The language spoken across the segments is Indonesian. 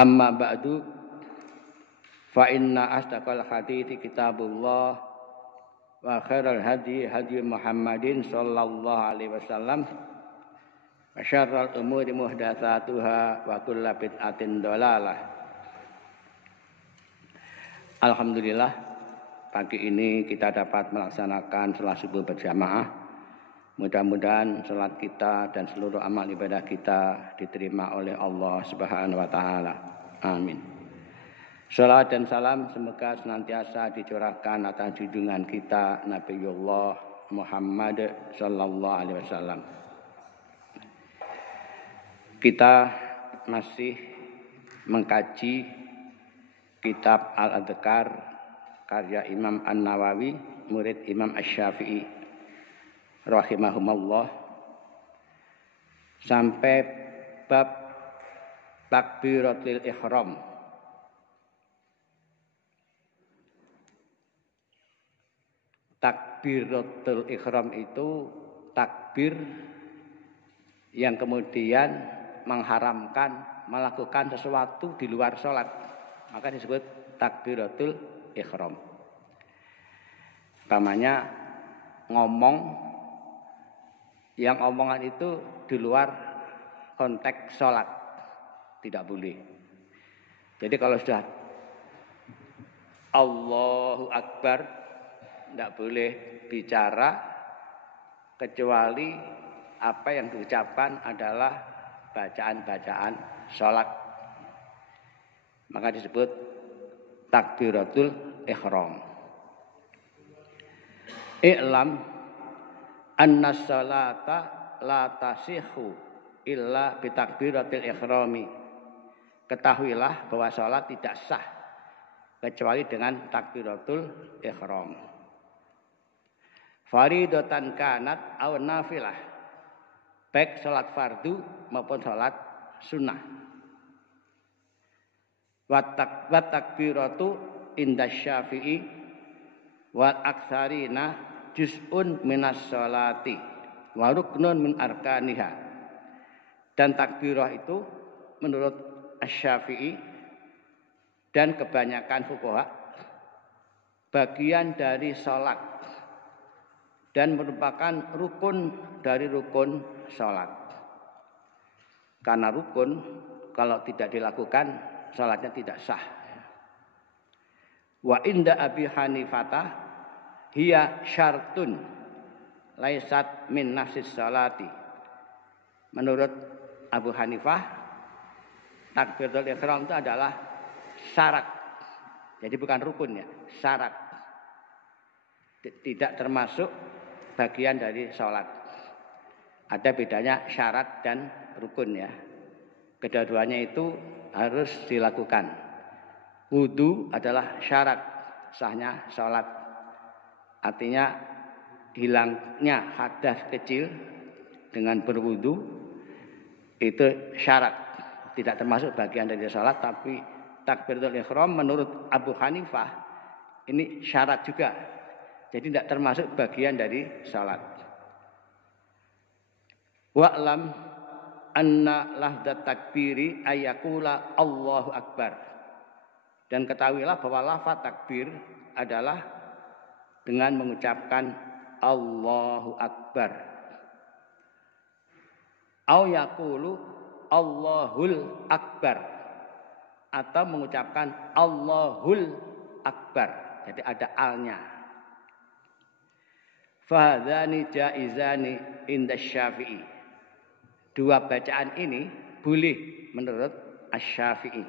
Amma ba'du fa inna asdaqal hadithi kitabullah wa khairal hadi hadi Muhammadin sallallahu alaihi wasallam wa syarrul umuri muhdatsatuha wa kullu bid'atin dhalalah. Alhamdulillah, pagi ini kita dapat melaksanakan salat subuh berjamaah. Mudah-mudahan salat kita dan seluruh amal ibadah kita diterima oleh Allah Subhanahu wa taala. Amin. Salawat dan salam semoga senantiasa dicurahkan atas junjungan kita Nabiullah Muhammad sallallahu alaihi wasallam. Kita masih mengkaji kitab Al-Adhkar karya Imam An-Nawawi, murid Imam Asy-Syafi'i rahimahumullah, sampai bab takbiratul ihram. Takbiratul ihram itu takbir yang kemudian mengharamkan melakukan sesuatu di luar sholat, maka disebut takbiratul ihram. Umpamanya ngomong yang omongan itu di luar konteks sholat, tidak boleh. Jadi kalau sudah Allahu Akbar, tidak boleh bicara kecuali apa yang diucapkan adalah bacaan-bacaan sholat, maka disebut takbiratul ihram. I'lam anna salata la tasihhu illa bitakbiratil ihrami. Ketahuilah bahwa salat tidak sah kecuali dengan takbiratul ihram. Faridatan kanat aw nafilah, baik salat fardu maupun salat sunnah. Wa takbiratu inda Syafi'i wal aktsarina juz'un minas sholati wa ruknun min arkaniha. Dan takbirah itu menurut Asy-Syafi'i dan kebanyakan fuqaha bagian dari sholat dan merupakan rukun dari rukun sholat. Karena rukun kalau tidak dilakukan sholatnya tidak sah. Wa inda Abi Hanifata hiya syartun laisat min nafsis salati. Menurut Abu Hanifah, takbiratul ihram itu adalah syarat. Jadi bukan rukun ya, syarat. Tidak termasuk bagian dari sholat. Ada bedanya syarat dan rukun ya. Kedua-duanya itu harus dilakukan. Wudu adalah syarat sahnya sholat. Artinya hilangnya hadas kecil dengan berwudu itu syarat, tidak termasuk bagian dari salat. Tapi takbiratul ihram menurut Abu Hanifah ini syarat juga, jadi tidak termasuk bagian dari salat. Wa'lam anna lafdhat takbiri ayyakula Allahu Akbar. Dan ketahuilah bahwa lafaz takbir adalah dengan mengucapkan Allahu Akbar. Au yaqulu Allahul Akbar, atau mengucapkan Allahul Akbar. Jadi ada alnya. Fahadzani jaizani inda Syafi'i. Dua bacaan ini boleh menurut Asy-Syafi'i.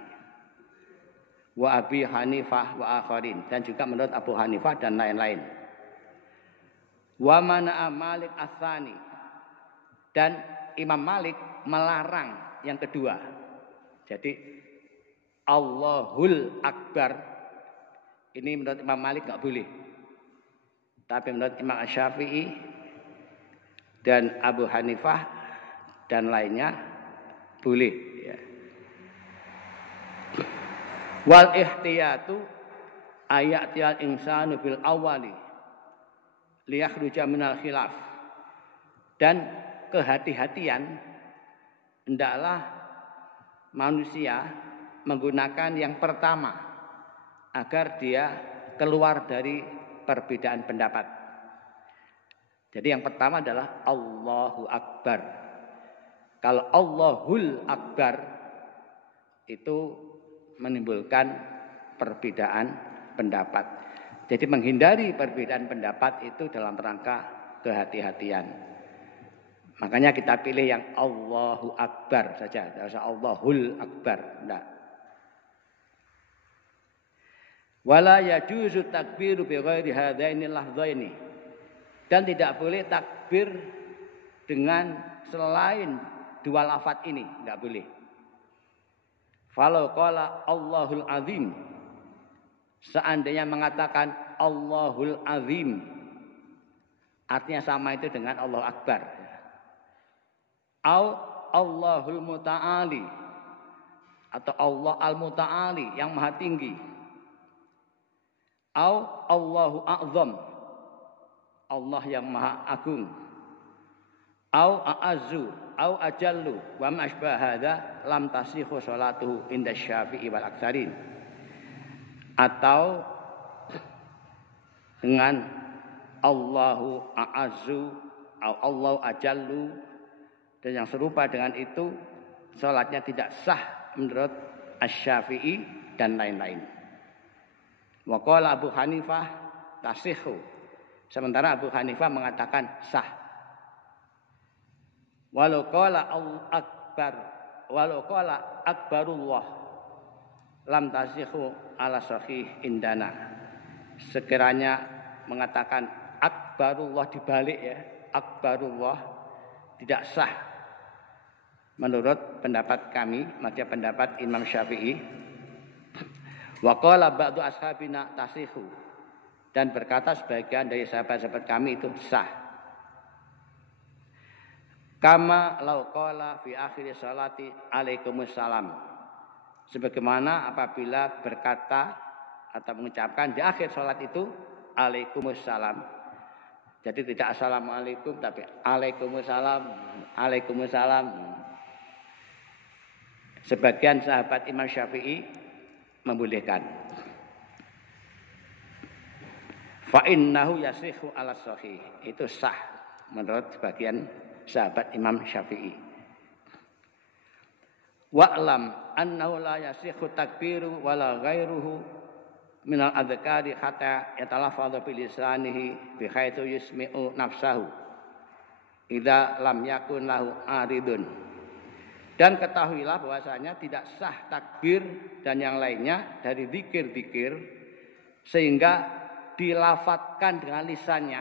Wa Abi Hanifah wa akharin, dan juga menurut Abu Hanifah dan lain-lain. Wa mana'a Malik ats-tsani, dan Imam Malik melarang yang kedua. Jadi Allahul Akbar ini menurut Imam Malik enggak boleh. Tapi menurut Imam Asy-Syafi'i dan Abu Hanifah dan lainnya boleh ya. Wal ihtiyatu ayatil insanu bil awali liyakhruja minal khilaf. Dan kehati-hatian hendaklah manusia menggunakan yang pertama agar dia keluar dari perbedaan pendapat. Jadi yang pertama adalah Allahu Akbar. Kalau Allahul Akbar itu menimbulkan perbedaan pendapat. Jadi menghindari perbedaan pendapat itu dalam rangka kehati-hatian. Makanya kita pilih yang Allahu Akbar saja, tidak usah Allahul Akbar. Tidak. Wala yajuzu takbiru bi ghairi hadaini lahdhaini. Dan tidak boleh takbir dengan selain dua lafaz ini, tidak boleh. Falau qala Allahul Azim, seandainya mengatakan Allahul Azim, artinya sama itu dengan Allah Akbar. Au Allahul Muta'ali, atau Allah Al-Muta'ali yang maha tinggi. Au Allahu A'zam, Allah yang maha agung. Au A'azzu, au Ajallu, wa ma asbah hadza lam tasihhu salatuhu inda Syafi'i wal aktsarin. Atau dengan Allahu A'azzu, au Allahu Ajallu, dan yang serupa dengan itu, salatnya tidak sah menurut Asy-Syafi'i dan lain-lain. Wa qala Abu Hanifah tasihhu, sementara Abu Hanifah mengatakan sah. Walau qala Akbar, walau qala Akbarullah lam tasihhu ala sahih indana. Sekiranya mengatakan Akbarullah dibalik ya, Akbarullah tidak sah menurut pendapat kami, maksudnya pendapat Imam Syafi'i. Wa qala ba'du ashabina tasihhu, dan berkata sebagian dari sahabat-sahabat kami itu sah. Kama law qala fi akhir salati alaikumussalam, sebagaimana apabila berkata atau mengucapkan di akhir salat itu alaikumussalam. Jadi tidak assalamualaikum tapi alaikumussalam, alaikumussalam. Sebagian sahabat Imam Syafi'i membolehkan. Fa innahu yasihhu ala sahih, itu sah menurut sebagian sahabat Imam Syafi'i. Wa'lam annahu la yasihhu takbiru wala ghairuhu minal adhkari hatta yatalafadhu bi lisanihi bi haitsu yusmi'u nafsahu idza lam yakun lahu aridun. Dan ketahuilah bahwasanya tidak sah takbir dan yang lainnya dari zikir-zikir sehingga dilafatkan dengan lisannya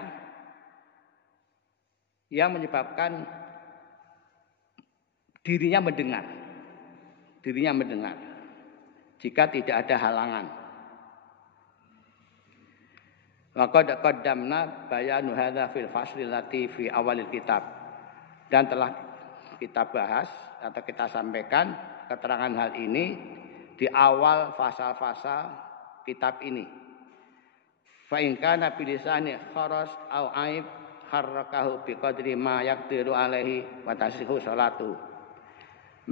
yang menyebabkan dirinya mendengar jika tidak ada halangan. Wa qad qaddamna bayanu hadza fil fasli allati fi awalil kitab, dan telah kita bahas atau kita sampaikan keterangan hal ini di awal fasal-fasal kitab ini. Fa in kana bilisani kharas au aib harrakahu biqadri ma yaqdiru alaihi wa tasihhu salatu.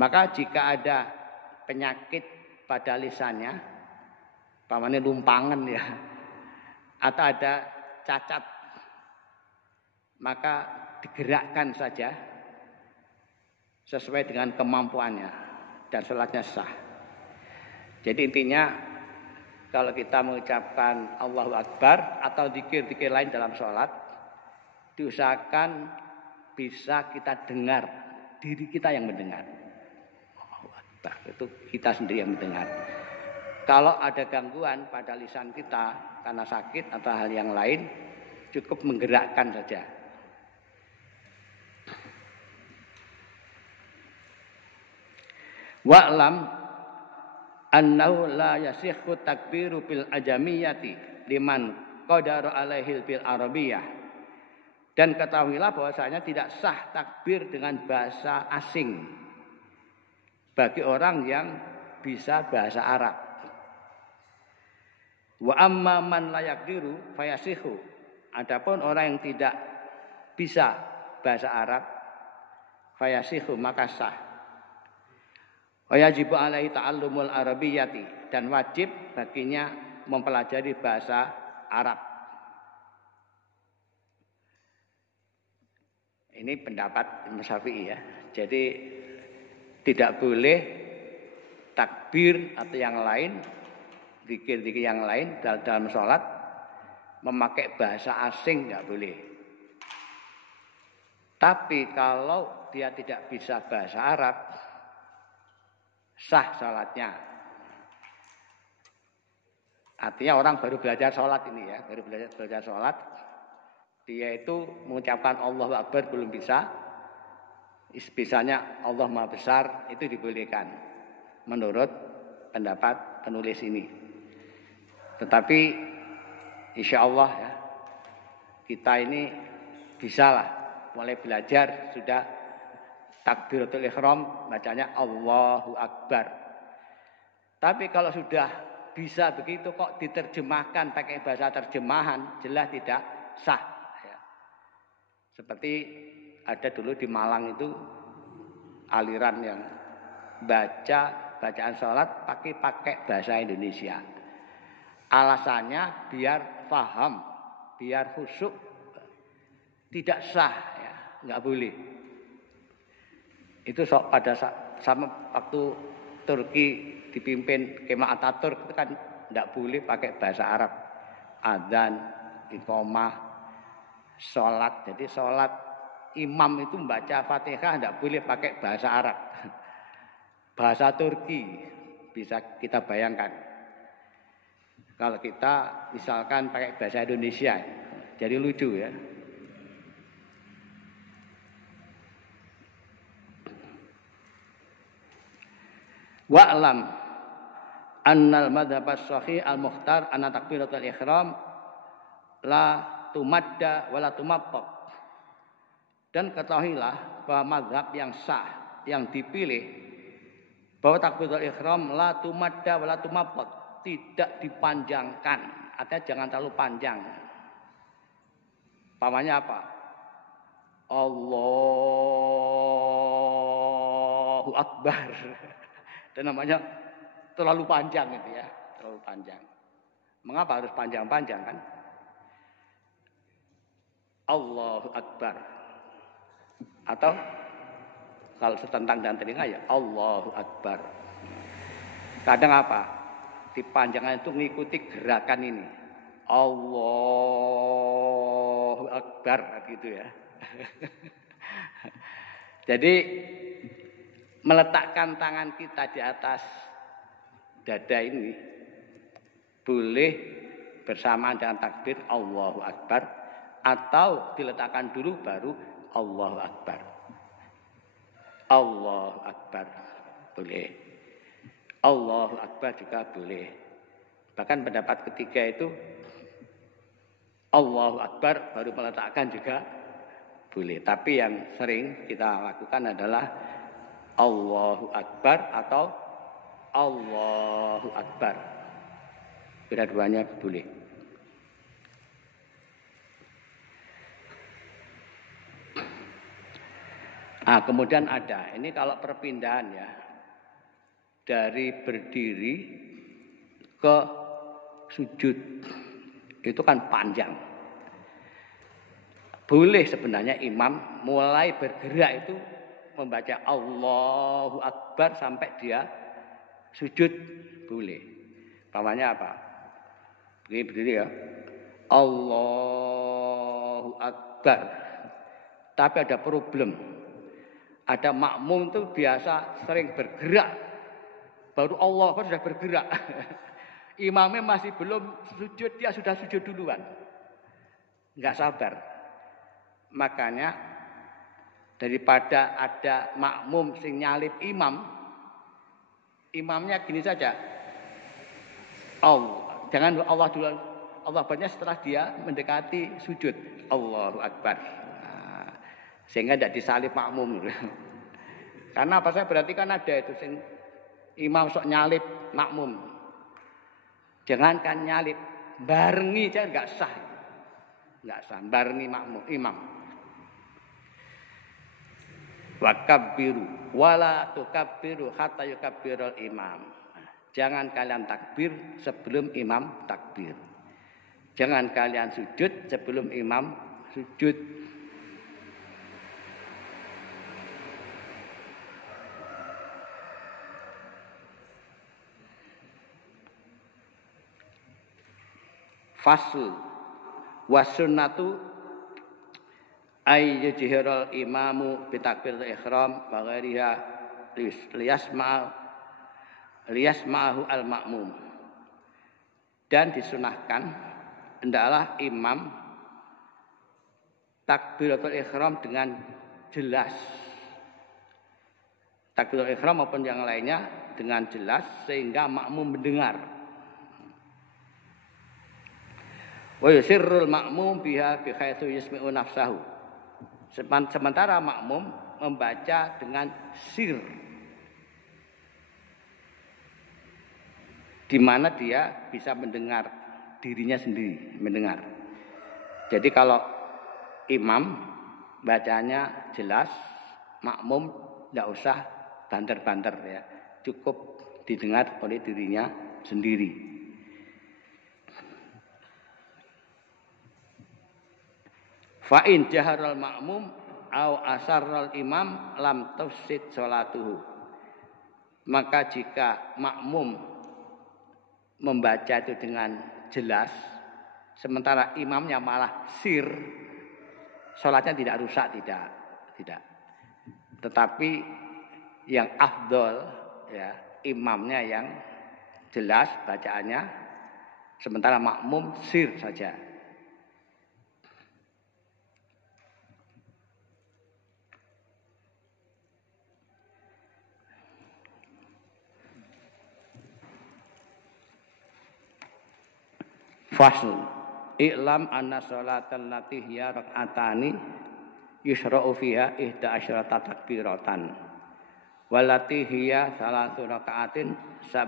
Maka jika ada penyakit pada lisannya, pamane lumpangan ya, atau ada cacat, maka digerakkan saja sesuai dengan kemampuannya dan salatnya sah. Jadi intinya kalau kita mengucapkan Allahu Akbar atau zikir-zikir lain dalam salat, diusahakan bisa kita dengar, diri kita yang mendengar. Allahu Akbar, itu kita sendiri yang mendengar. Kalau ada gangguan pada lisan kita karena sakit atau hal yang lain, cukup menggerakkan saja. Wa'lam annahu la yasihhu takbiru bil ajamiyati liman qadara alaihi bil arabiyyah. Dan ketahuilah bahwasanya tidak sah takbir dengan bahasa asing bagi orang yang bisa bahasa Arab. Wa amma man la yaqdiru fayasihhu. Adapun orang yang tidak bisa bahasa Arab, fayasihhu, maka sah. Wa yajibu alaihi ta'allumul arabiyyati, dan wajib baginya mempelajari bahasa Arab. Ini pendapat Imam Syafi'i ya. Jadi tidak boleh takbir atau yang lain, zikir-zikir yang lain dalam sholat memakai bahasa asing, nggak boleh. Tapi kalau dia tidak bisa bahasa Arab, sah sholatnya. Artinya orang baru belajar sholat ini ya, baru belajar sholat, dia itu mengucapkan Allahu Akbar belum bisa, bisanya Allah Maha Besar, itu dibolehkan menurut pendapat penulis ini. Tetapi insya Allah ya, kita ini bisalah mulai belajar sudah takbiratul ihram bacanya Allahu Akbar. Tapi kalau sudah bisa begitu kok diterjemahkan pakai bahasa terjemahan, jelas tidak sah ya. Seperti ada dulu di Malang itu aliran yang bacaan sholat pakai bahasa Indonesia. Alasannya biar paham, biar khusyuk. Tidak sah ya, nggak boleh. Itu pada sama waktu Turki dipimpin Kemal Atatürk itu kan tidak boleh pakai bahasa Arab. Adzan, iqamah, sholat. Jadi sholat imam itu membaca Fatihah tidak boleh pakai bahasa Arab. Bahasa Turki bisa kita bayangkan. Kalau kita misalkan pakai bahasa Indonesia, jadi lucu ya. Wa'lam annal madhhab as-sahih al-mukhtar anna takbiratul ihram la tumadda wa la tumaqqat. Dan ketahuilah bahwa mazhab yang sah yang dipilih bahwa takbiratul ihram la tumadda wa la tumaqqat, tidak dipanjangkan, artinya jangan terlalu panjang. Pamannya apa? Allahu Akbar. Dan namanya terlalu panjang itu ya, terlalu panjang. Mengapa harus panjang-panjang kan? Allahu Akbar. Atau kalau setentang dan telinga ya Allahu Akbar. Kadang apa? Dipanjangkan itu mengikuti gerakan ini. Allahu Akbar gitu ya. Jadi meletakkan tangan kita di atas dada ini boleh bersamaan dengan takbir Allahu Akbar, atau diletakkan dulu baru Allahu Akbar. Allahu Akbar boleh. Allahu Akbar juga boleh. Bahkan pendapat ketiga itu Allahu Akbar baru meletakkan juga boleh. Tapi yang sering kita lakukan adalah Allahu Akbar atau Allahu Akbar. Dua-duanya boleh. Kemudian ada, ini kalau perpindahan ya, dari berdiri ke sujud, itu kan panjang. Boleh sebenarnya imam mulai bergerak itu membaca Allahu Akbar sampai dia sujud, boleh. Pamannya apa? Berdiri ya. Allahu Akbar. Tapi ada problem. Ada makmum itu biasa sering bergerak. Baru Allah Akbar sudah bergerak. Imamnya masih belum sujud, dia sudah sujud duluan. Enggak sabar. Makanya daripada ada makmum sing nyalip imam, imamnya gini saja. Jangan Allah dulu. Allah Akbarnya setelah dia mendekati sujud. Allahu Akbar. Sehingga tidak disalip makmum. Karena apa, saya berarti kan ada itu sing imam sok nyalip makmum. Jangankan nyalip, barengi aja enggak sah. Enggak sah, barengi makmum imam. Wa kabbiru wala tukabbiru hatta yukabbirul imam. Jangan kalian takbir sebelum imam takbir. Jangan kalian sujud sebelum imam sujud. Fasl wasunnatu ay yujhirul imamu bitakbiril ihram wa ghairiha liyasma'ahu al-ma'mum. Dan disunahkan hendaklah imam takbiratul ihram dengan jelas. Takbiratul ihram maupun yang lainnya dengan jelas sehingga makmum mendengar. Wa yusirrul ma'mum biha bi haitsu yasmi'u nafsahu. Sementara makmum membaca dengan sir, di mana dia bisa mendengar dirinya sendiri, mendengar. Jadi kalau imam bacanya jelas, makmum tidak usah banter-banter ya, cukup didengar oleh dirinya sendiri. Fa in jaharal ma'mum au asarral imam lam tufsid sholatuhu. Maka jika makmum membaca itu dengan jelas sementara imamnya malah sir, sholatnya tidak rusak, tidak. Tetapi yang afdol ya, imamnya yang jelas bacaannya sementara makmum sir saja. Fasl i'lam anna sholatal lati hiya rak'atani yusra'u fiha 11 takbiratan wallati hiya 3 raka'atin 17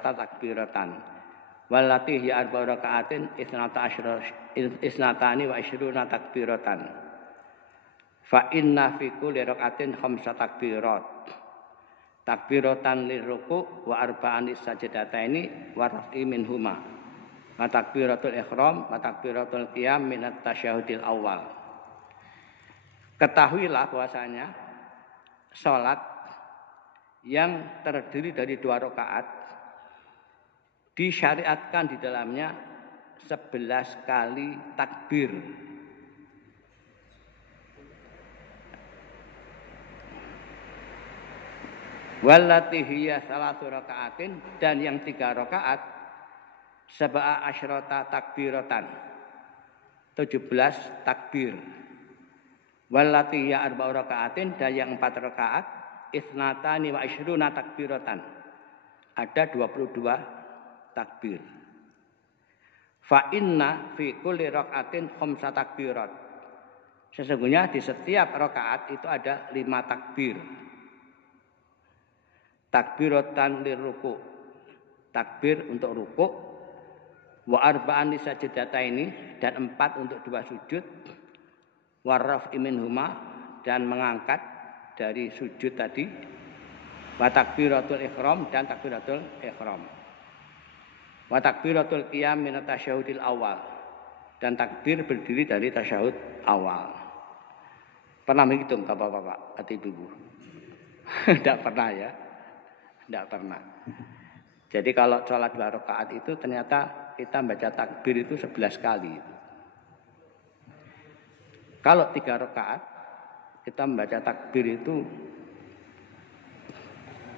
takbiratan wallati hiya 4 raka'atin 12 takbiratan fa inna fi kulli raka'atin 5 takbirat takbiratan liruku' wa arba'an lis-sajdataini wa raf'i minhuma wa takbiratul ihram wa takbiratul qiyam minat tasyahudil awal. Ketahuilah bahwasanya salat yang terdiri dari 2 rakaat disyariatkan di dalamnya 11 kali takbir. Wallati hiya 3 rakaatin, dan yang 3 rakaat sab'a asyrata takbiratan 17 takbir. Wallati ya 4 rakaatin, dan yang 4 rakaat isnatani wa isyruna takbiratan, ada 22 takbir. Fa inna fi kulli rakaatin 5 takbirat. Sesungguhnya di setiap rakaat itu ada 5 takbir. Takbiratan liruku, takbir untuk ruku', wa arba'an lisajdatataini, dan 4 untuk 2 sujud, wa raf'i minhuma, dan mengangkat dari sujud tadi, wa takbiratul ihram, dan takbiratul ihram, wa takbiratul qiyam minat tasyahudil awal, dan takbir berdiri dari tasyahud awal. Pernah menghitung bapak-bapak atau ibu-ibu? Tidak pernah ya, tidak pernah. Jadi kalau sholat 2 rakaat itu ternyata kita baca takbir itu 11 kali. Kalau 3 rakaat kita membaca takbir itu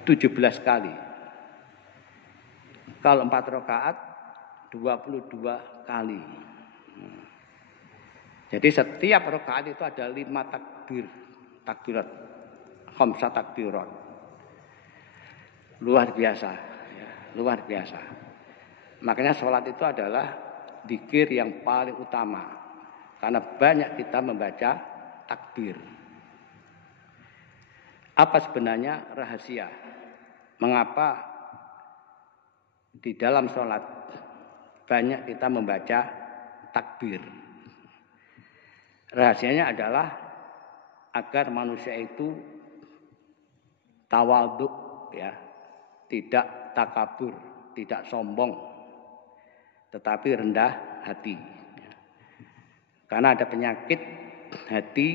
17 kali. Kalau 4 rakaat 22 kali. Jadi setiap rakaat itu ada 5 takbir, takbirat, 5 takbirat. Luar biasa, ya, luar biasa. Makanya sholat itu adalah zikir yang paling utama, karena banyak kita membaca takbir. Apa sebenarnya rahasia? Mengapa di dalam sholat banyak kita membaca takbir? Rahasianya adalah agar manusia itu tawadhu ya, tidak takabur, tidak sombong, tetapi rendah hati. Karena ada penyakit hati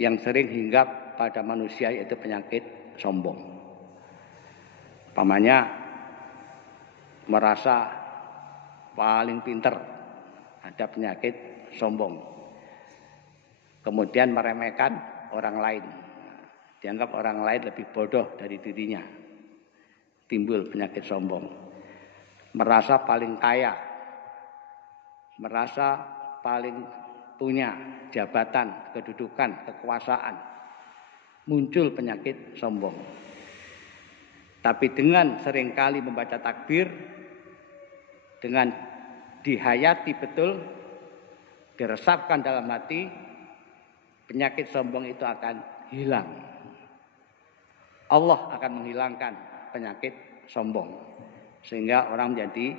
yang sering hinggap pada manusia, yaitu penyakit sombong. Umpamanya merasa paling pinter, ada penyakit sombong. Kemudian meremehkan orang lain, dianggap orang lain lebih bodoh dari dirinya, timbul penyakit sombong. Merasa paling kaya, merasa paling punya jabatan, kedudukan, kekuasaan, muncul penyakit sombong. Tapi dengan seringkali membaca takbir, dengan dihayati betul, diresapkan dalam hati, penyakit sombong itu akan hilang. Allah akan menghilangkan penyakit sombong, sehingga orang menjadi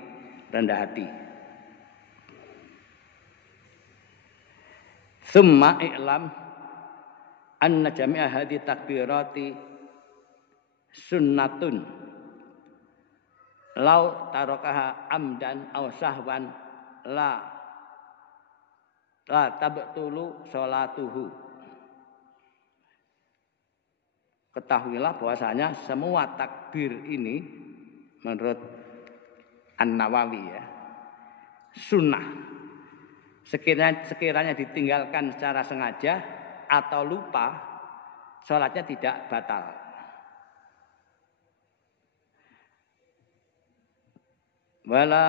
rendah hati. Summa i'lam anna jami'a hadhi takbirati sunnatun law tarakaha amdan aw sahwan la tabtulu sholatuhu. Ketahuilah bahwasanya semua takbir ini menurut An-Nawawi ya, sunnah. Sekiranya ditinggalkan secara sengaja atau lupa, sholatnya tidak batal. Wala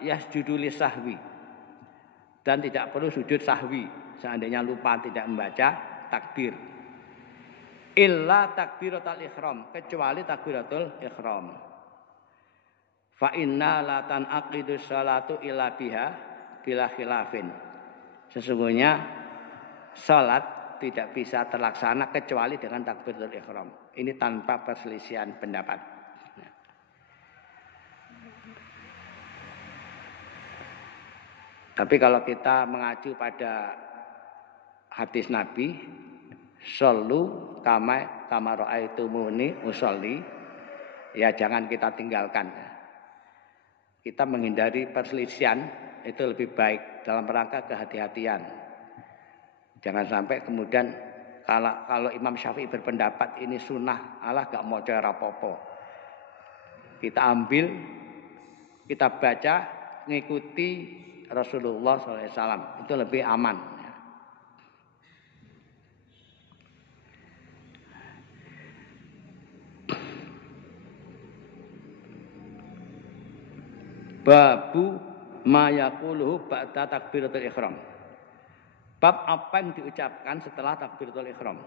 yasjudu lisahwi, dan tidak perlu sujud sahwi seandainya lupa tidak membaca takbir. Illa takbiratul ihram, kecuali takbiratul ihram. Fa inna la tanaqidu sholatu illa biha bila khilafin. Sesungguhnya salat tidak bisa terlaksana kecuali dengan takbiratul ihram. Ini tanpa perselisihan pendapat. Tapi kalau kita mengacu pada hadis Nabi, shollu kama ra'aitumuni usolli, ya jangan kita tinggalkan. Kita menghindari perselisihan itu lebih baik dalam rangka kehati-hatian. Jangan sampai kemudian kalau Imam Syafi'i berpendapat ini sunnah, Allah gak mau cara apa-apa. Kita ambil, kita baca, mengikuti Rasulullah SAW, itu lebih aman. Babu ma yaquluhu ba'da takbiratul ihram. Bab apa yang diucapkan setelah takbiratul ihram.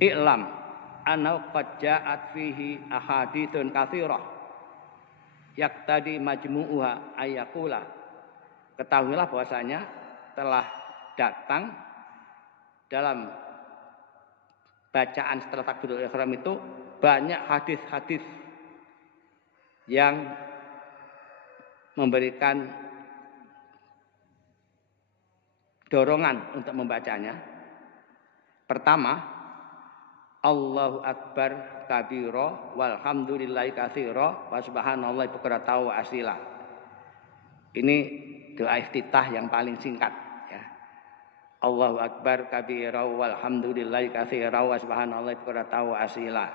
I'lam annahu qad ja'at fihi ahaditsun katsirah yaqtadi majmu'uha ayyakula. Ketahuilah bahwasanya telah datang dalam bacaan setelah takbiratul ihram itu banyak hadis-hadis yang memberikan dorongan untuk membacanya. Pertama, Allahu Akbar kabira walhamdulillahi katsira wa subhanallahi bukratan wa asila. Ini doa iftitah yang paling singkat ya. Allahu Akbar kabira walhamdulillahi katsira wa subhanallahi bukratan wa asila.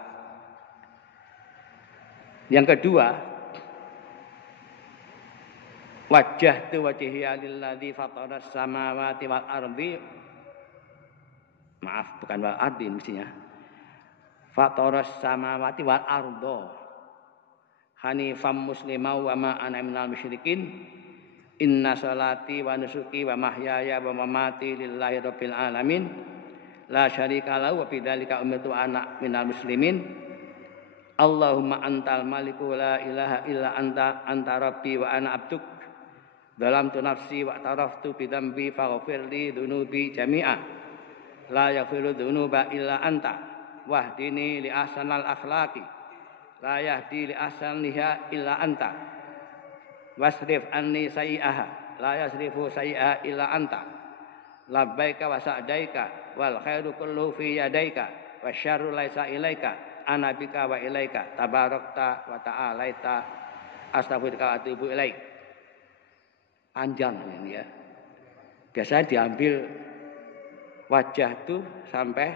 Yang kedua, wajjahtu wajhiya lilladzi fataras samawati wal ardi. Maaf, bukan wal ardi mestinya. Fataras samawati wal ardo hanifam muslimau wa ma ana minal musyrikin. Inna salati wa nusuki wa mahyaya wa mamati lillahi rabbil alamin. La syarika lahu wa bidzalika umirtu ana minal muslimin. Allahumma antal maliku la ilaha illa anta rabbi wa ana abduk. Dalamtu nafsi wa taraftu bidambi faghfirli dhunubi jami'a. La yaghfiru dhunuba illa anta. Wahdini li ahsanal akhlaqi. La yahdi li ahsaniha illa anta. Wasrif anni sayyi'aha. La yasrifu sayyi'aha illa anta. Labbaika wa sa'daika wal khairu kullu fi yadaika. wa syarru laisa ilaika ana bika wa ilaika tabarakta wa ta'alaita astaghfiruka wa atubu ilaik. Panjang ini ya. Biasanya diambil wajah tuh sampai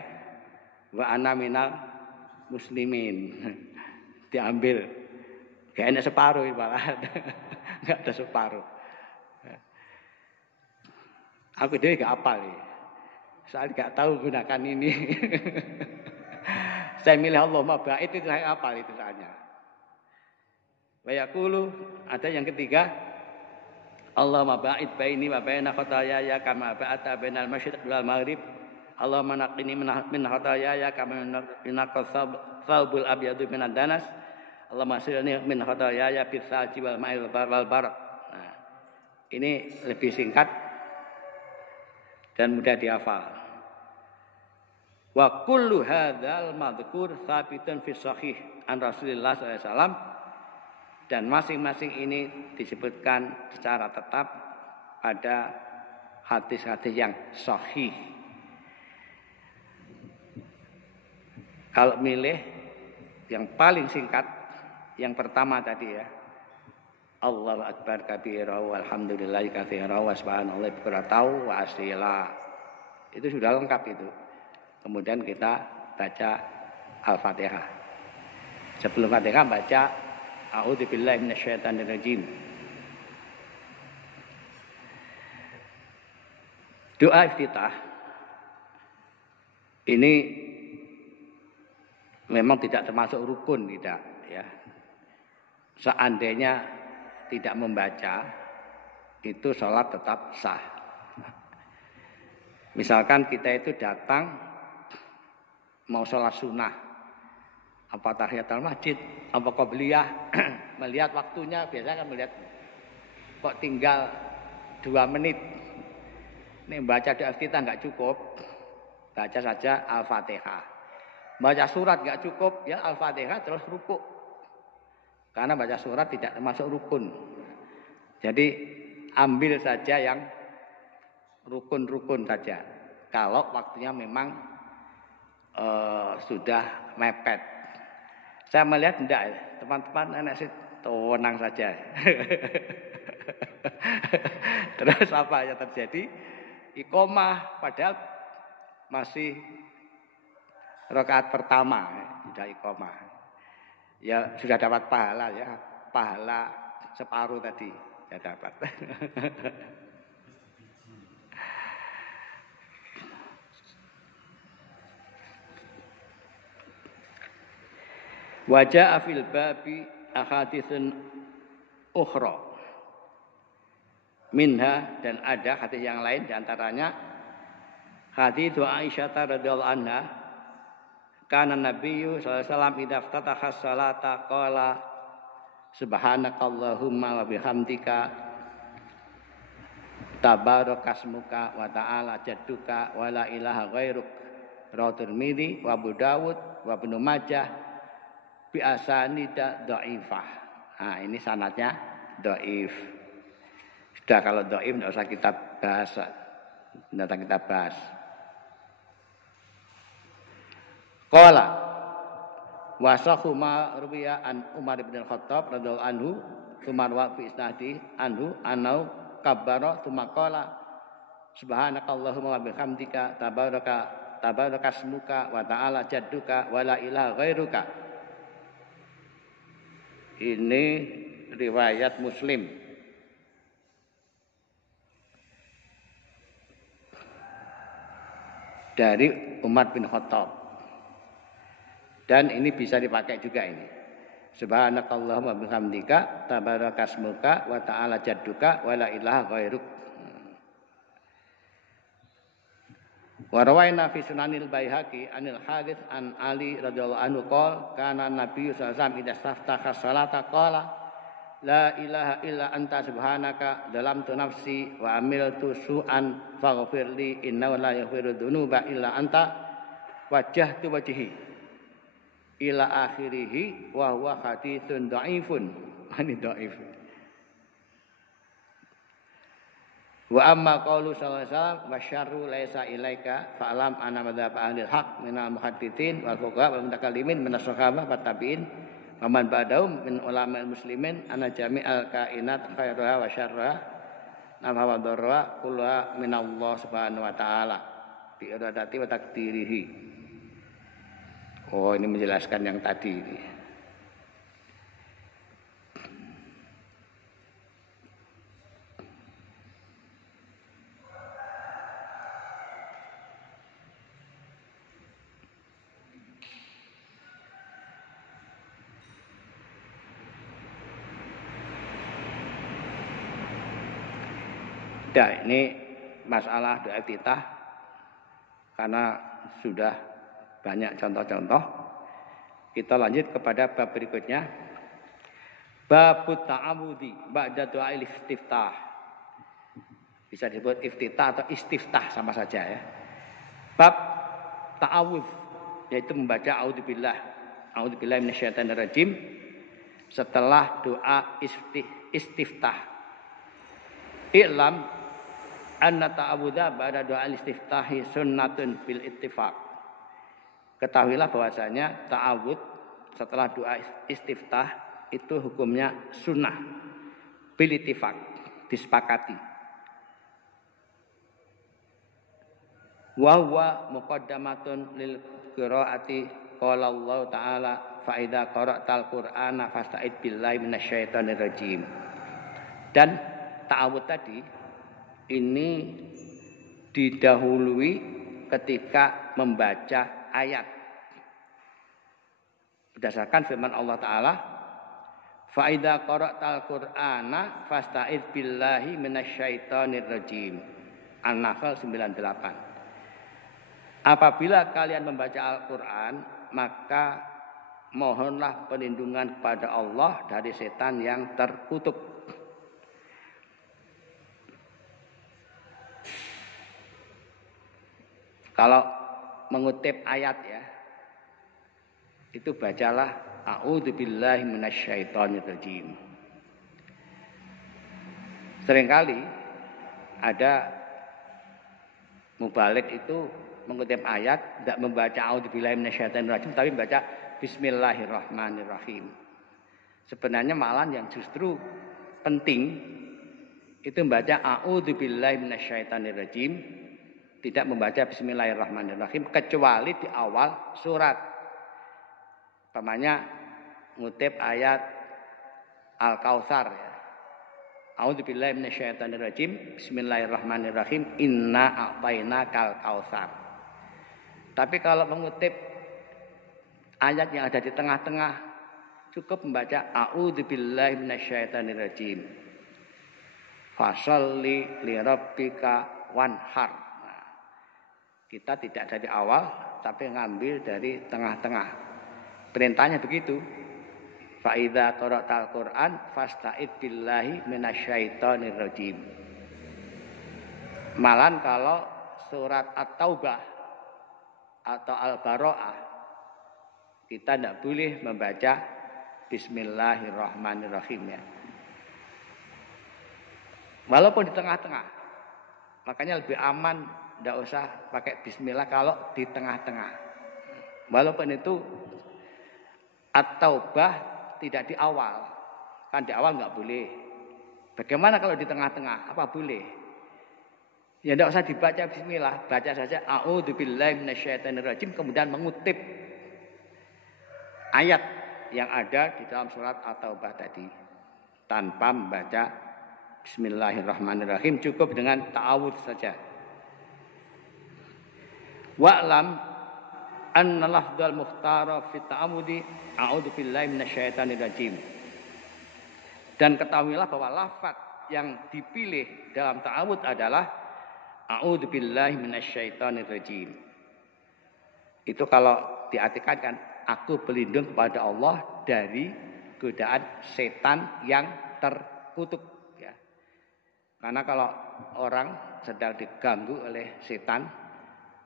wa ana minal muslimin. Diambil. Gak enak separuh malah. Enggak ada separuh. Aku deh gak apal nih. Soalnya gak tahu gunakan ini. Saya milih Allahumma ba'id itu saya apal itu soalnya. Wa yaqulu, ada yang ketiga, Allahumma ba'id baini wa baina khataayaya kama ba'ata bainal masyriq wal maghrib. Allahumma naqqini min khataayaya kama yunqqa thawbul abyadu minad danas. Allahumma silni min khataayaya bis salji wal ma'il wal barad. Nah, ini lebih singkat dan mudah dihafal. Wa kullu hadzal madhkur tsabitun fi shahih an Rasulillah sallallahu alaihi wasallam, dan masing-masing ini disebutkan secara tetap pada hadis-hadis yang sahih. Kalau milih yang paling singkat, yang pertama tadi ya, Allahu akbar kabira walhamdulillahi katsira wa subhanallahi bukratan wa asila. Itu sudah lengkap itu. Kemudian kita baca Al-Fatihah. Sebelum Fatihah baca A'udzubillahi minasyaitonirrajim. Doa iftitah ini memang tidak termasuk rukun, tidak ya. Seandainya tidak membaca, itu sholat tetap sah. Misalkan kita itu datang mau sholat sunnah, apa tahiyatul masjid, apa qobliyah, melihat waktunya, biasanya kan melihat kok tinggal 2 menit. Ini baca doa iftitah nggak cukup, baca saja Al-Fatihah. Baca surat nggak cukup, ya Al-Fatihah terus rukuk. Karena baca surat tidak termasuk rukun. Jadi ambil saja yang rukun-rukun saja. Kalau waktunya memang sudah mepet. Saya melihat enggak, teman-teman enak sih tenang saja. Terus apa yang terjadi? Iqomah padahal masih rakaat pertama, sudah iqomah. Ya sudah dapat pahala ya, pahala separuh tadi ya dapat. Wajah afil babi ahaditsun ukhra minha, dan ada hadis yang lain diantaranya hadits Aisyah radhiyallahu anha, kana nabiyyu sallallahu alaihi wasallam idza ftataha salata qala subhanakallahumma wa bihamdika tabarakasmuka wa ta'ala jadduka wa la ilaha ghairuk, rawahu Tirmidzi wa Abu Dawud wa Ibnu Majah bi asanida dhaifah. Nah, ini sanadnya dhaif. Sudah, kalau dhaif enggak usah kita bahas. Enggak usah kita bahas. Qala wa sahuma ruwiya an Umar bin Al-Khattab radhiyallahu anhu tsumma wa fi isnadi anhu anau kabbara tsumma qala subhanakallahumma wa bihamdika tabarakasmuka wa ta'ala jadduka wa la ilaha ghairuka. Ini riwayat Muslim. Dari Umar bin Khattab. Dan ini bisa dipakai juga ini. Subhanakallahumma bihamdika tabarakasmuka wa ta'ala jadduka wa la ilaha ghairuk. Wa rawaina fi sunanil Baihaqi anil Hadits an Ali radhiyallahu anhu qala kana Nabi sallallahu alaihi wasallam idza staftaha salata qala la ilaha illa anta subhanaka dalamtu nafsi wa amiltu su'an faghfirli innahu la yaghfiru dzunuba illa anta wajjahtu wajhi ila akhirih wa huwa haditsun dhaifun. Ini dhaif. Wa amma qaulu sallallahu alaihi wasallam wa syarru laisa ilaika fa'lam anna madzhab ahlil haq minal muhadditsin wal fuqaha wal mutakallimin min as-sahabah wat tabi'in wa man ba'dahum min ulama'il muslimin anna jami'al kainat khairuha wa syarruha nafa wa dharra kulluha minallah subhanahu wa ta'ala bi iradati wa takdirihi. Oh, ini menjelaskan yang tadi ini. Nah, ini masalah doa iftitah karena sudah banyak contoh-contoh. Kita lanjut kepada bab berikutnya. Bab ta'awudzi ba'da doa istiftah. Bisa disebut iftitah atau istiftah sama saja ya. Bab ta'awudz yaitu membaca a'udzubillahi minasyaitonirrajim setelah doa istiftah. I'lam anna ta'awudha ba'da doa istiftahi sunnatun bil ittifaq. Ketahuilah bahwasanya ta'awud setelah doa istiftah itu hukumnya sunnah bil ittifaq, disepakati. Wa huwa muqaddamatun lil qiraati qala Allah taala fa idza qara'tal qur'ana fasta'id billahi minasyaitonir rajim. Dan ta'awud tadi ini didahului ketika membaca ayat. Berdasarkan firman Allah Ta'ala, fa idza qara'tal qur'ana fasta'id billahi minasyaitonir rajim. An-Nahl 98. Apabila kalian membaca Al-Qur'an, maka mohonlah perlindungan kepada Allah dari setan yang terkutuk. Kalau mengutip ayat ya, itu bacalah a'udzubillahi minasyaitonirrajim. Seringkali ada mubalik itu mengutip ayat tidak membaca a'udzubillahi minasyaitonirrajim tapi membaca bismillahirrahmanirrahim. Sebenarnya malah yang justru penting itu membaca a'udzubillahi minasyaitonirrajim, tidak membaca bismillahirrahmanirrahim kecuali di awal surat. Umpamanya ngutip ayat Al-Kautsar ya. A'udzubillahi minasyaitonirrajim, bismillahirrahmanirrahim, inna a'tainakal kautsar. Tapi kalau mengutip ayat yang ada di tengah-tengah cukup membaca a'udzubillahi minasyaitonirrajim. Fasholli lirabbika wanhar. Kita tidak dari awal, tapi ngambil dari tengah-tengah. Perintahnya begitu. Fa idza qara'tal Qur'an fasta'id billahi minasyaitonir rajim. Malan kalau surat At-Taubah atau Al-Bara'ah kita tidak boleh membaca bismillahirrahmanirrahim ya. Walaupun di tengah-tengah. Makanya lebih aman tidak usah pakai bismillah kalau di tengah-tengah. Walaupun itu At-Taubah tidak di awal. Kan di awal nggak boleh. Bagaimana kalau di tengah-tengah? Apa boleh? Ya tidak usah dibaca bismillah. Baca saja a'udzubillahi minasyaitonirrajim. Kemudian mengutip ayat yang ada di dalam surat At-Taubah tadi. Tanpa membaca bismillahirrahmanirrahim. Cukup dengan ta'awudz saja. Wa'lam anna lafdzal mukhtara fi ta'awudzi a'udzubillahi minasyaitonirrajim. Dan ketahuilah bahwa lafaz yang dipilih dalam ta'awudz adalah a'udzubillahi minasyaitonirrajim. Itu kalau diartikan kan aku berlindung kepada Allah dari godaan setan yang terkutuk ya. Karena kalau orang sedang diganggu oleh setan,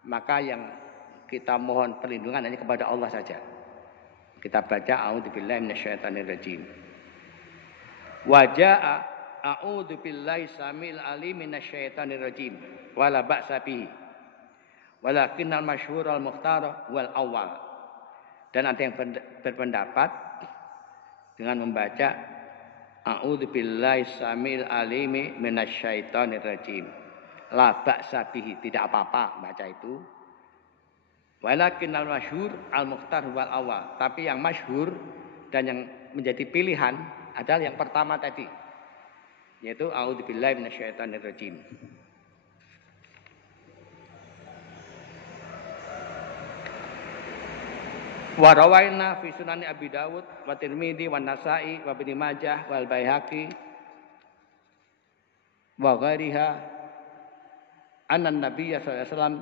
maka yang kita mohon perlindungan hanya kepada Allah saja. Kita baca a'udzubillahi minasyaitonirrajim. Wa jaa'a a'udzu billahi samil alim minasyaitonir rajim wala ba'sa bihi walakinnal masyhur al mukhtar wal awal. Dan ada yang berpendapat dengan membaca a'udzu billahi samil alim minasyaitonir rajim la ba'sa bihi, tidak apa-apa baca itu. Walakinnal masyhur al mukhtar wal awal, tapi yang masyhur dan yang menjadi pilihan adalah yang pertama tadi, yaitu a'udzubillahi minasyaitonirrajim. Wa rawaina fi sunan Abi Dawud wa Tirmidzi wa Nasa'i wa Ibnu Majah wal Baihaqi wa ghairiha anna Nabiy sallallahu alaihi wasallam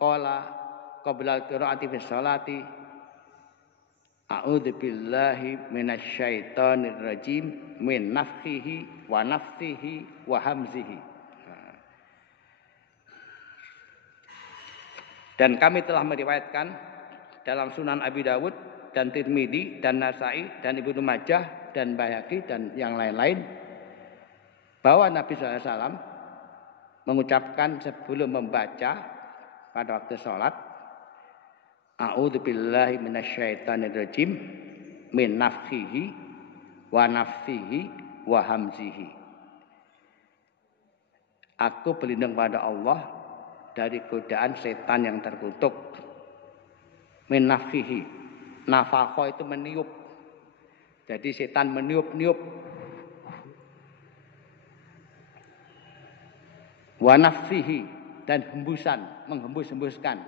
qala qabla al-qira'ati fi sholati a'udzu billahi minasyaitonir rajim min nafthihi wa nafthihi wa hamzihi. Dan kami telah meriwayatkan dalam Sunan Abi Dawud dan Tirmidzi dan Nasa'i dan Ibnu Majah dan Baihaqi dan yang lain-lain bahwa Nabi SAW mengucapkan sebelum membaca pada waktu sholat a'udzu billahi minasyaitonir rajim min nafthihi wa nafthihi wa hamzihi. Aku berlindung pada Allah dari godaan setan yang terkutuk. Min nafthihi, nafakho itu meniup. Jadi setan meniup-niup. Wa nafthihi, dan hembusan, menghembus-hembuskan.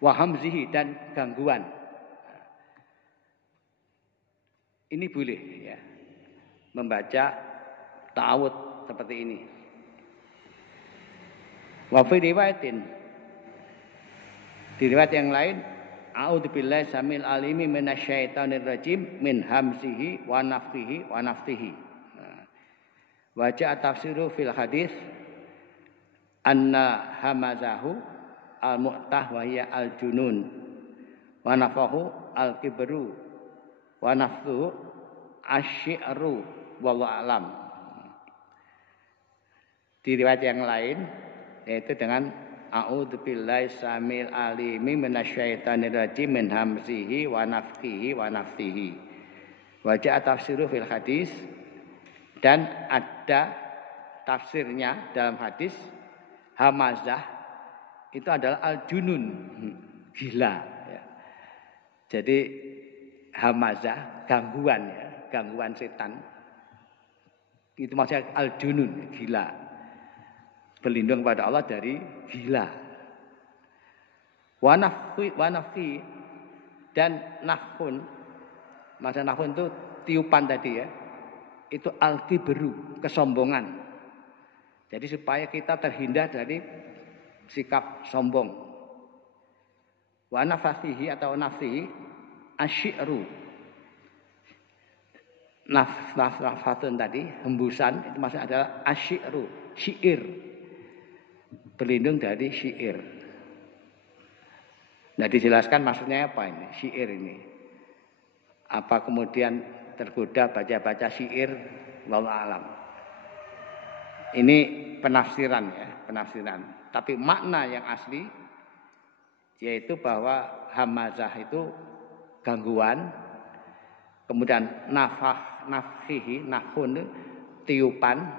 Wa hamzihi, dan gangguan. Ini boleh ya, membaca ta'awudz seperti ini. Wa fi riwayatin, di riwayat yang lain, a'udzu billahi samil alimi minasyaitonir rajim min hamzihi wa nafthihi wa nafthihi. Wa ja'a tafsiru fil hadis anna hamazahu al-mu'tah wa hiya al-junun wa nafahu al-kibru wa nafthuhu asy-syi'ru wallahu alam. Di riwayat yang lain yaitu dengan a'udzu billahi samil alimi minasyaitonir rajim min hamzihi wa nafthihi wa nafthihi. Wa ja'a tafsiru fil hadis, dan ada tafsirnya dalam hadis hamazah itu adalah al-junun, gila ya. Jadi hamazah gangguan ya, gangguan setan. Itu maksudnya al-junun, gila. Berlindung pada Allah dari gila. Wa nafthi, dan nafhun. Masa nafhun itu tiupan tadi ya. Itu al-kibru, kesombongan. Jadi supaya kita terhindar dari sikap sombong. Wa nafathihi atau nafthi asy-syi'ru. Nafatun tadi, hembusan, itu maksudnya adalah asy-syi'ru, syair. Berlindung dari syair. Nah, dijelaskan maksudnya apa ini, syair ini. Apa kemudian tergoda baca-baca syair, wallahu alam. Ini penafsiran ya, penafsiran. Tapi makna yang asli yaitu bahwa hamazah itu gangguan. Kemudian nafhihi, nafhun, tiupan.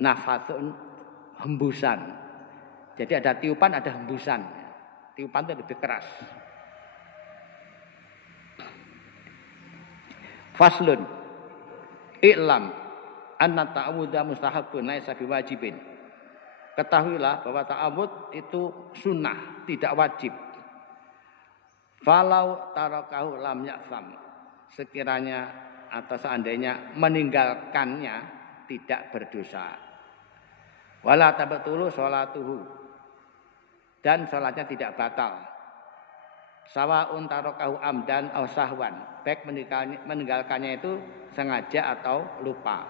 Nafatun, hembusan. Jadi ada tiupan, ada hembusan. Tiupan itu lebih keras. Faslun, i'lam anna ta'awudha mustahabun laisa biwajibin. Ketahuilah bahwa ta'awudz itu sunnah, tidak wajib. Falau tarakahu lam ya'sam. Sekiranya atau seandainya meninggalkannya tidak berdosa. Wala tabatulu sholatuhu, dan sholatnya tidak batal. Sawaun tarakahu amdan aw sahwan, baik meninggalkannya itu sengaja atau lupa.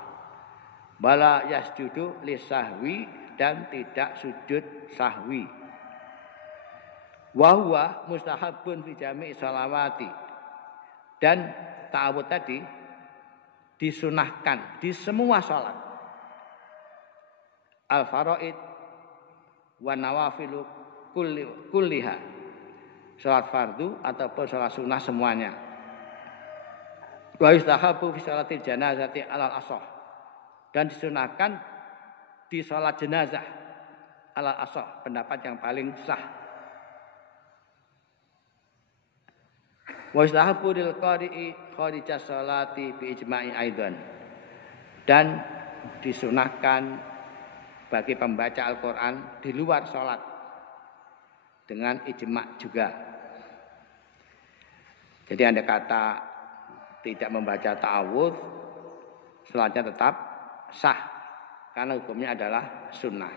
Wala yasjudu lisahwi, dan tidak sujud sahwi. Wa huwa mustahabun fi jami'i sholawati, dan ta'awudz tadi disunahkan di semua sholat. Al-faraid wa nawafilu kulliha. Sholat fardu ataupun sholat sunnah semuanya. Wa yustahabu fi sholatil janazati alal ashah. Dan disunahkan di sholat jenazah alal ashah, pendapat yang paling sah. Wa yustahabu lil qari'i kharija sholati bi ijma'i aidan. Dan disunahkan bagi pembaca Al-Quran di luar sholat dengan ijma' juga. Jadi andai kata tidak membaca ta'awudz, sholatnya tetap sah karena hukumnya adalah sunnah.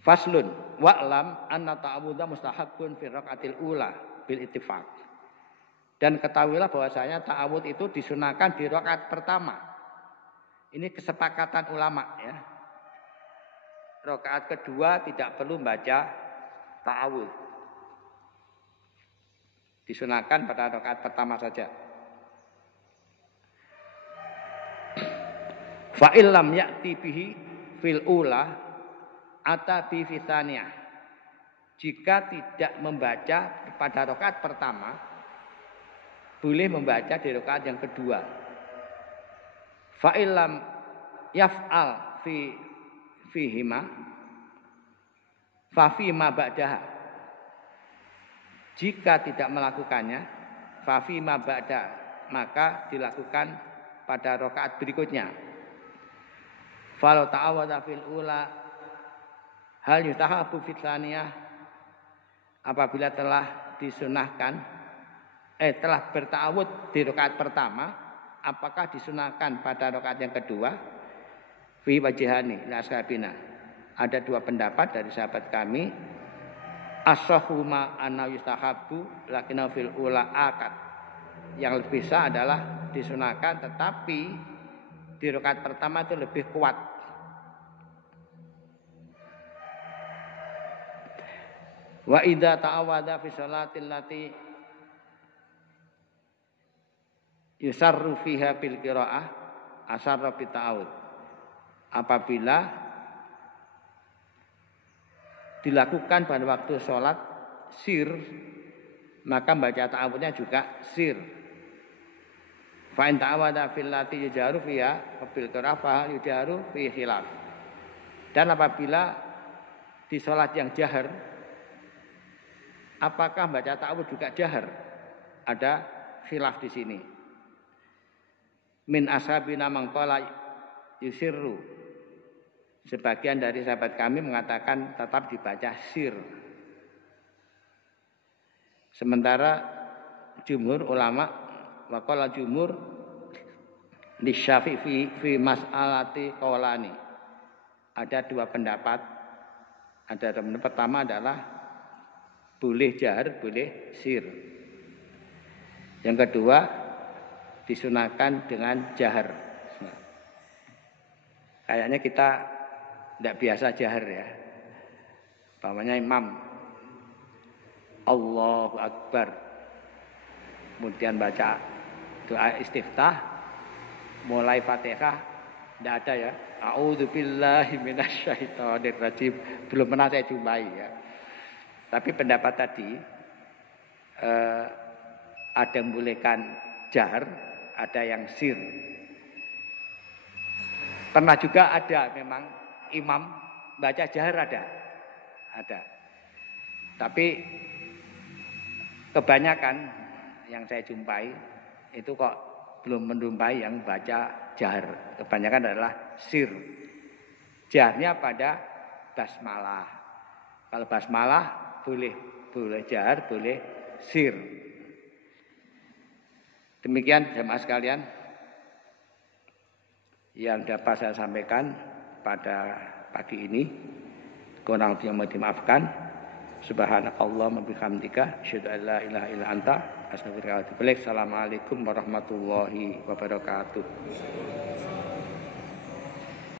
Faslun wa'lam anna ta'awudha mustahabun fi raqatil ula bil ittifaq. Dan ketahuilah bahwasanya ta'awudz itu disunahkan di rakaat pertama. Ini kesepakatan ulama ya. Rakaat kedua tidak perlu baca ta'awudz. Disunahkan pada rakaat pertama saja. Fa illam ya'ti bihi fil ula ata bi fitsaniyah. Jika tidak membaca pada rakaat pertama, boleh membaca di rakaat yang kedua. Fa illam yaf'al fihima fa fi ma ba'daha. Jika tidak melakukannya, fa fi ma ba'da, maka dilakukan pada rakaat berikutnya. Falau ta'awadha fil ula hal yustahabu fit tsaniyah. Apabila telah disunahkan telah berta'awudz di rakaat pertama, apakah disunahkan pada rakaat yang kedua? Fi wajhani la ashabina. Ada dua pendapat dari sahabat kami. As-sahuma anna yustahabu lakinna fil ula akad. Yang lebih sah adalah disunahkan, tetapi di rakaat pertama itu lebih kuat. Wa idza ta'awadha fi sholatil lati yusarru fiha bil qiraah asarra bi ta'awudz. Apabila dilakukan pada waktu sholat sir, maka baca ta'awudznya juga sir. Fa in ta'awadha fil lati yujaru fiha bil qiraah fa yujaru fi khilaf. Dan apabila di sholat yang jahar, apakah baca ta'awudz juga jahar? Ada khilaf di sini. Min ashabina man qala yusirru. Sebagian dari sahabat kami mengatakan tetap dibaca sir. Sementara jumhur ulama wa qala jumhur li Syafi'i fi mas'alati qaulani. Ada dua pendapat. Ada pendapat pertama adalah boleh jahar, boleh sir. Yang kedua disunahkan dengan jahar. Kayaknya kita tidak biasa jahar ya. Umpamanya imam Allahu Akbar, kemudian baca doa istiftah, mulai Fatihah, tidak ada ya. A'udzubillahi minasyaitonirrajim. Belum pernah saya jumpai ya. Tapi pendapat tadi ada yang bolehkan jahar, ada yang sir. Pernah juga ada memang imam baca jahar ada. Tapi kebanyakan yang saya jumpai itu kok belum menjumpai yang baca jahar. Kebanyakan adalah sir. Jaharnya pada basmalah. Kalau basmalah boleh jahar, boleh sir. Demikian jemaah sekalian yang dapat saya sampaikan pada pagi ini. Kurang lebih yang mau dimaafkan. Subhanakallahumma bihamdika asyhadu an la ilaha illa anta astaghfiruka wa atubu ilaik. Assalamualaikum warahmatullahi wabarakatuh.